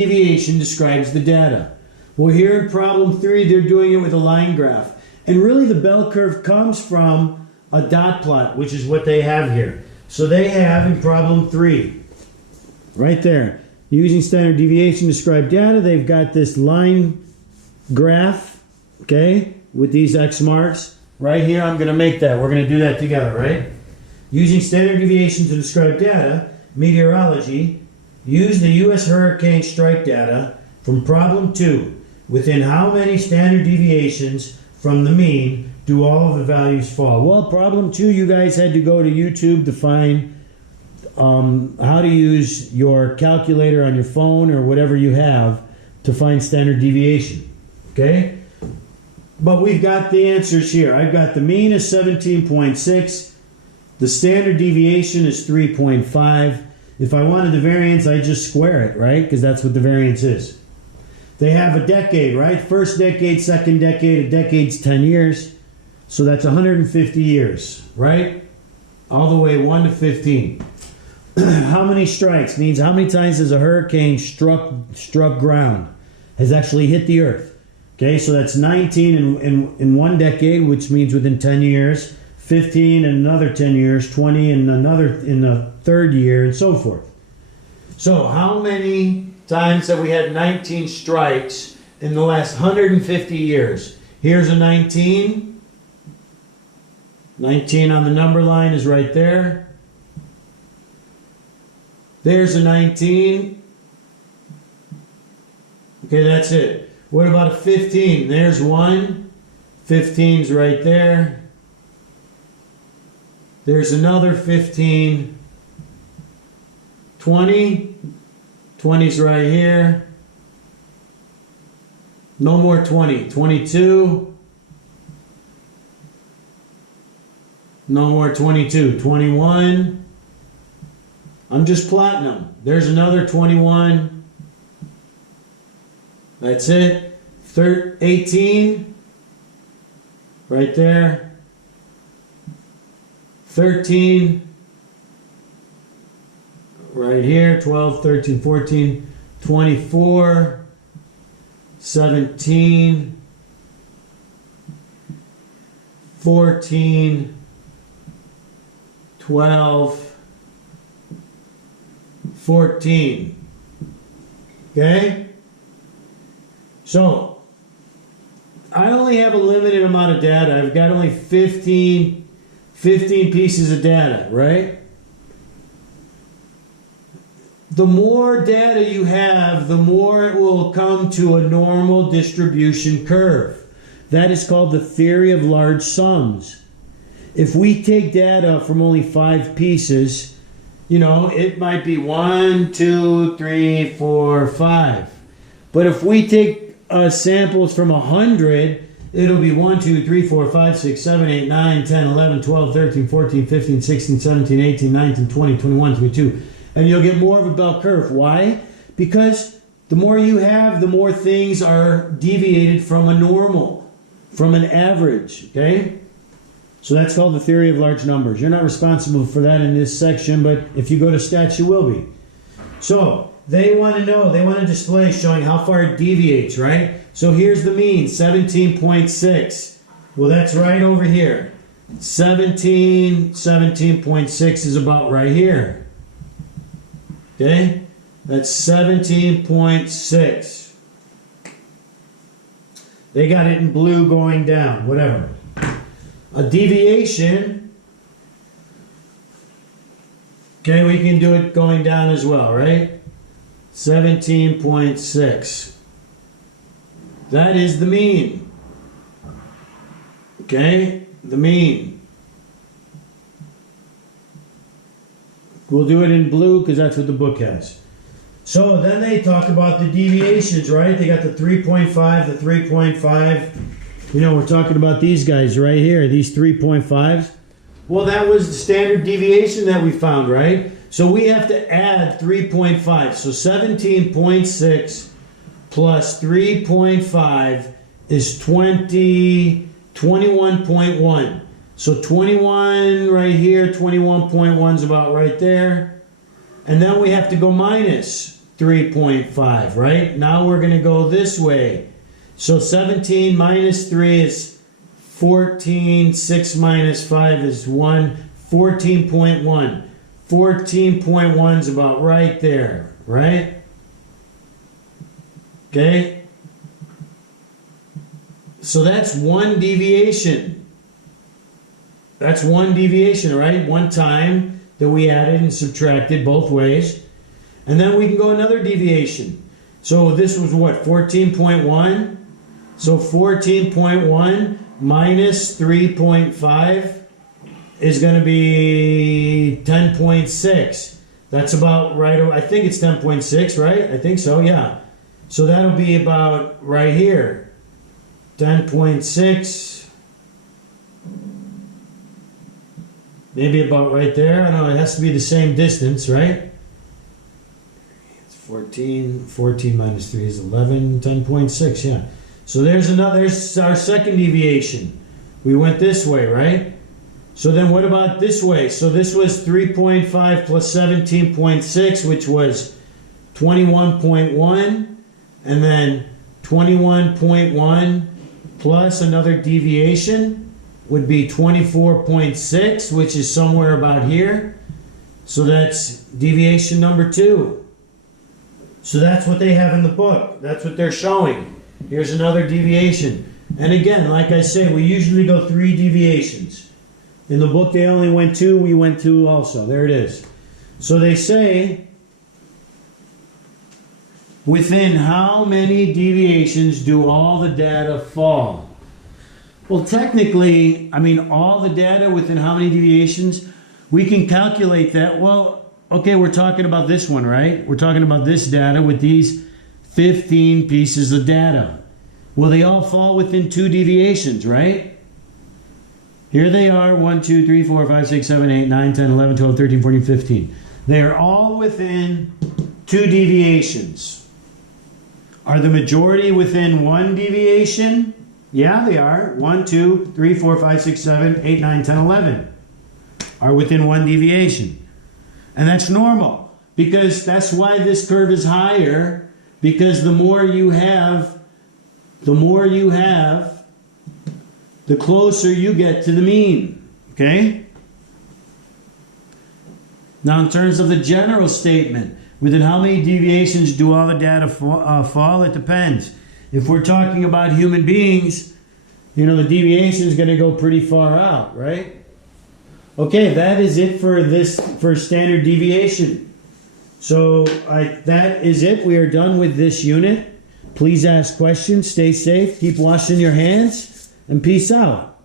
Deviation describes the data. Well, here in problem 3, they're doing it with a line graph. And really the bell curve comes from a dot plot, which is what they have here. So they have in problem 3, right there, using standard deviation to describe data, they've got this line graph, okay, with these X marks. Right here, I'm going to make that. We're going to do that together, right? Using standard deviation to describe data, meteorology, use the U.S. hurricane strike data from problem 2. Within how many standard deviations from the mean do all of the values fall? Well, problem 2, you guys had to go to YouTube to find how to use your calculator on your phone or whatever you have to find standard deviation. Okay? But we've got the answers here. I've got the mean is 17.6. The standard deviation is 3.5. If I wanted the variance, I just square it, right? Because that's what the variance is. They have a decade, right? First decade, second decade, a decade's 10 years. So that's 150 years, right? All the way 1 to 15. How many strikes means how many times has a hurricane struck ground, has actually hit the earth. Okay, so that's 19 in one decade, which means within 10 years, 15 in another 10 years, 20 in another in the third year, and so forth. So how many times have we had 19 strikes in the last 150 years? Here's a 19. 19 on the number line is right there. There's a 19. Okay, that's it. What about a 15? There's one. 15's right there. There's another 15. 20. 20's right here. No more 20. 22. No more 22. 21. I'm just plotting them. There's another 21. That's it. 18. Right there. 13. Right here. 12, 13, 14. 24. 17. 14. 12. 14. Okay? So, I only have a limited amount of data. I've got only 15 pieces of data, right? The more data you have, the more it will come to a normal distribution curve. That is called the theory of large sums. If we take data from only 5 pieces, you know, it might be 1, 2, 3, 4, 5. But if we take samples from 100, it'll be 1, 2, 3, 4, 5, 6, 7, 8, 9, 10, 11, 12, 13, 14, 15, 16, 17, 18, 19, 20, 21, 22. And you'll get more of a bell curve. Why? Because the more you have, the more things are deviated from a normal, from an average, okay? So that's called the theory of large numbers. You're not responsible for that in this section, but if you go to stats, you will be. So they want to know, they want to display showing how far it deviates, right? So here's the mean, 17.6. Well, that's right over here. 17.6 is about right here. Okay? That's 17.6. They got it in blue going down, whatever. A deviation, okay, we can do it going down as well, right? 17.6. That is the mean. Okay, the mean. We'll do it in blue because that's what the book has. So then they talk about the deviations, right? They got the 3.5, the 3.5. You know, we're talking about these guys right here, these 3.5s. Well, that was the standard deviation that we found, right? So we have to add 3.5. So 17.6 plus 3.5 is 21.1. So 21 right here, 21.1 is about right there. And then we have to go minus 3.5, right? Now we're going to go this way. So 17 minus 3 is 14. 6 minus 5 is 1. 14.1. 14.1 is about right there, right? Okay? So that's one deviation. That's one deviation, right? One time that we added and subtracted both ways. And then we can go another deviation. So this was what? 14.1. So 14.1 minus 3.5 is going to be 10.6. That's about right. I think it's 10.6, right? I think so, yeah. So that'll be about right here. 10.6. Maybe about right there. I don't know. It has to be the same distance, right? It's 14. 14 minus 3 is 11. 10.6, yeah. So there's our second deviation. We went this way, right? So then what about this way? So this was 3.5 plus 17.6, which was 21.1. And then 21.1 plus another deviation would be 24.6, which is somewhere about here. So that's deviation number 2. So that's what they have in the book. That's what they're showing. Here's another deviation. And again, like I say, we usually go 3 deviations. In the book, they only went 2. We went 2 also. There it is. So they say, within how many deviations do all the data fall? Well, technically, I mean, all the data within how many deviations? We can calculate that. Well, okay, we're talking about this one, right? We're talking about this data with these 15 pieces of data. Well, they all fall within 2 deviations, right? Here they are, 1, 2, 3, 4, 5, 6, 7, 8, 9, 10, 11, 12, 13, 14, 15. They are all within 2 deviations. Are the majority within 1 deviation? Yeah, they are. 1, 2, 3, 4, 5, 6, 7, 8, 9, 10, 11 are within 1 deviation. And that's normal, because that's why this curve is higher, because the more you have, the closer you get to the mean. Okay? Now, in terms of the general statement, within how many deviations do all the data fall? It depends. If we're talking about human beings, you know, the deviation is going to go pretty far out, right? Okay, that is it for standard deviation. So that is it. We are done with this unit. Please ask questions. Stay safe. Keep washing your hands. And peace out.